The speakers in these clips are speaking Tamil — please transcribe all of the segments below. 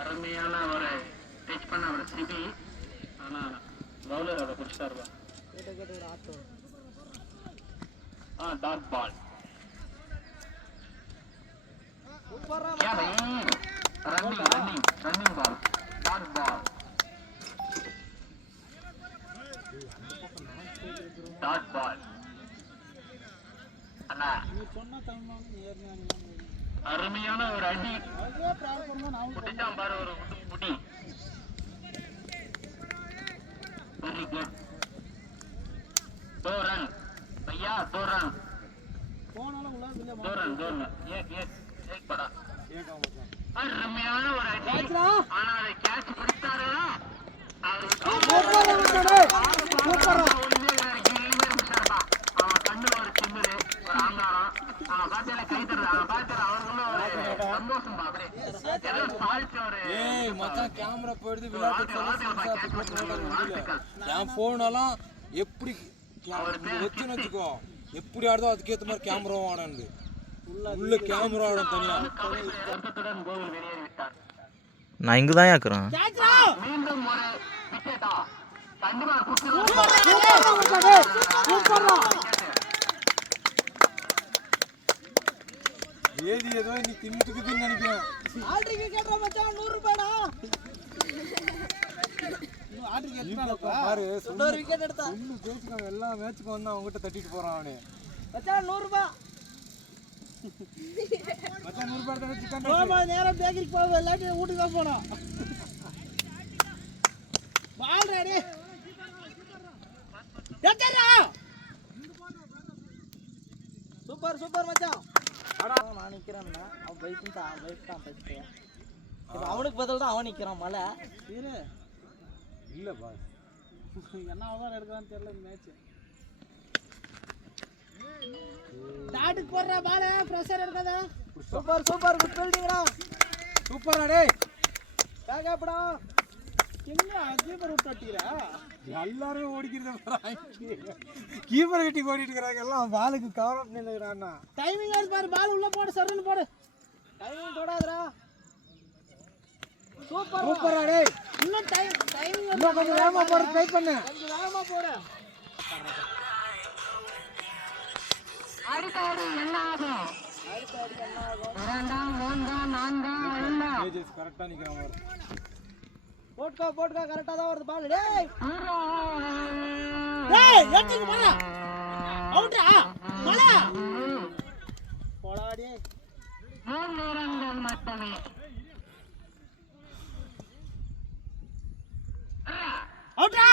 அருமையான ஒரு டச் பண்ண ஒரு சிபி. ஆனா பவுலர் அதை பிடிச்சிட்டாருவா. Dot ball. Running ball. Dot ball. Dot ball. அண்ணா அருமையான ஒரு அடி முடிச்சான் பாரு, ஒரு முடி. Very good. 2 ரன் भैया, 2 रन. அருமையான ஒரு அடி. ஆனா அதை கேட்ச் பிடித்தாரு. அவன் கண்ணுல ஒரு சிம்முரு, ஒரு ஆங்காரம். அவன் பாத்தியில கை தருது. அவன் பாத்திர அவர்களும் ஒரு சந்தோஷம். கேமரா போயிடுது. என் போனெல்லாம் எப்படி வச்சுன்னு வச்சுக்கோ, எப்படி ஆடுதோ அதுக்கேற்ற மாதிரி கேமரா ஆடாது. உள்ள கேமரா ஆட தனியா. நான் இங்க தான் ஏக்குறேன். மீண்டும் ஒரு விக்கெட்டா கண்டிப்பா ஏதி ஏதோ நீ தின்னுக்குதுன்னு நினைக்கிறேன். ஆட்ரிக்கு கேட்ற மச்சான் 100 ரூபாய்டா. ஆட்ரிக்கு எடுத்தானப்பா பாரு, ஒரு விக்கெட் எடுத்தா. இன்னும் ஜெயிச்சுக்காங்க. எல்லா மேட்சுக்கும் வந்து அவங்க கிட்ட தட்டிட்டு போறான் அவனே. மச்சான் 100 ரூபாய். மச்சான் 100 ரூபாய் தான் வச்சுக்காங்க. போமா நேரா பேக்கரிக்கு போவோம், எல்லாரும் வீட்டுக்கு போறோம். பால் ரெடி. டச்சரா. சூப்பர் சூப்பர் மச்சான். நான் நிக்கிறேன்னா அவன் பைக் தான் பைக். இப்போ அவனுக்கு பதில் தான் அவன் நிக்கிறான். மலை இரு இல்ல பாஸ், என்ன ஓவர் எடுக்கறான்னு தெரியல இந்த மேட்ச். டாட்டுக்கு போறா பால், பிரஷர் இருக்காதா. சூப்பர் சூப்பர், குட் ஃபீல்டிங்டா. சூப்பரா டேய். பேக்கப்டா. என்ன கீப்பர் விட்டு அடிக்கிறா. எல்லாரும் ஓடிக்கிறத பாரு. கீப்பர் கட்டி ஓடிட்டு இருக்காங்க எல்லாம். பாலுக்கு கவர் அப் நின்னுறானா. டைமிங் ஆச்சு பாரு. பால் உள்ள போடு, சர்ன்னு போடு. டைமிங் தொடாதடா. சூப்பர் சூப்பரா டேய். இன்னும் டைமிங் இன்னும் கொஞ்சம் வேகமா போடு, ட்ரை பண்ணு. கொஞ்சம் வேகமா போடு. அடுத்தாடு என்ன ஆகும்? இரண்டாம், மூன்றாம், நான்காம், ஐந்தாம். ஏஜஸ் கரெக்ட்டா நிக்கறான் பாரு. போட்கா கரெக்ட்டா தான் வருது பால். டேய் டேய் எடுத்துக்கு போடா. அவுட்டா மல போடாடி. 3 ரன்கள் மட்டுமே. அவுட்டா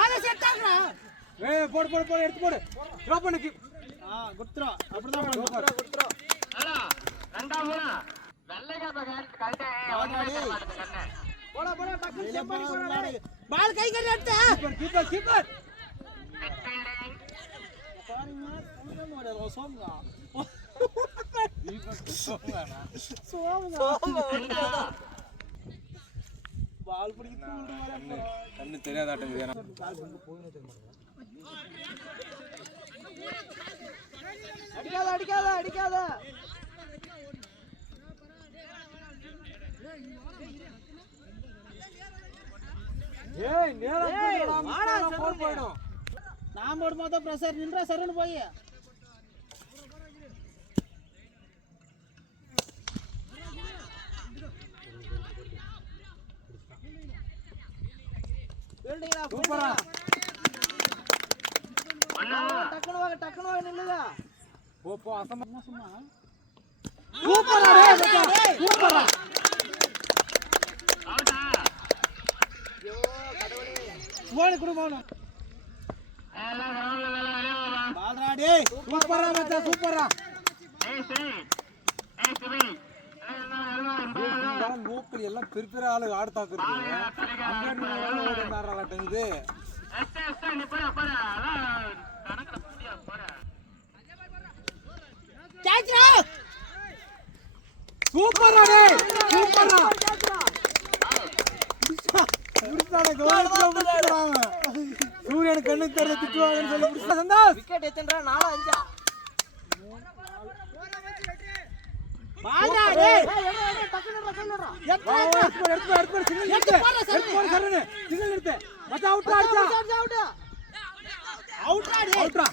ஆளே செட் ஆகுறா. ஏய் போடு எடுத்து போடு. டிராப் பண்ணு. குத்ரா அப்படிதான் பண்ணு. குத்ரா அடா ரெண்டாம் போடா. வெள்ளையா பகல் கல்டே கண்ணே. போடா டக்கு ஸ்டெப் பண்ணி போடா. பால் கை கட்டி எடுத்து. கீப்பர் பாருங்க கொஞ்சம் ஓட ரோசம்ங்க. பால் பிடிக்க கண்ணு தெரியாதாட்டங்குது. அடிக்காத. ஏய் நேரா போய்டும். நான் போடும்போது பிரஷர் நின்றா சரன்னு போய். ஃபீல்டிங்கா சூப்பரா. டக்குனு வாங்க நில்லுங்க. போ அசமா சும்மா. சூப்பரா டேய். சூப்பரா. அவுட்டா. ஐயோ கடவுளே. போடு குடுமானு. எல்லாம் கிரவுண்ட்ல வெளிய வா. பால்ரா டேய். சூப்பரா மச்சான் சூப்பரா. சிபி. எல்லாம் லோக்கல் எல்லாம் பெரிய ஆளு ஆடுதாக்குறது. அங்க ஓடுறாங்கட்டங்குது. எஸ்டா நீ போடா. அதான் கணக்குல புடியா போடா. சாச்ரா. சூப்பரா டேய். சூப்பரா. முடிச்சானே கோல் போடுறாங்க. சூரியன் கண்ணுக்கு தெரியல திட்டுவாங்கன்னு சொல்லி முடிச்சா சந்தாஸ். விக்கெட் எத்தனடா? 4 5. பால்ரா டேய். டக்குனு அவுட்ரா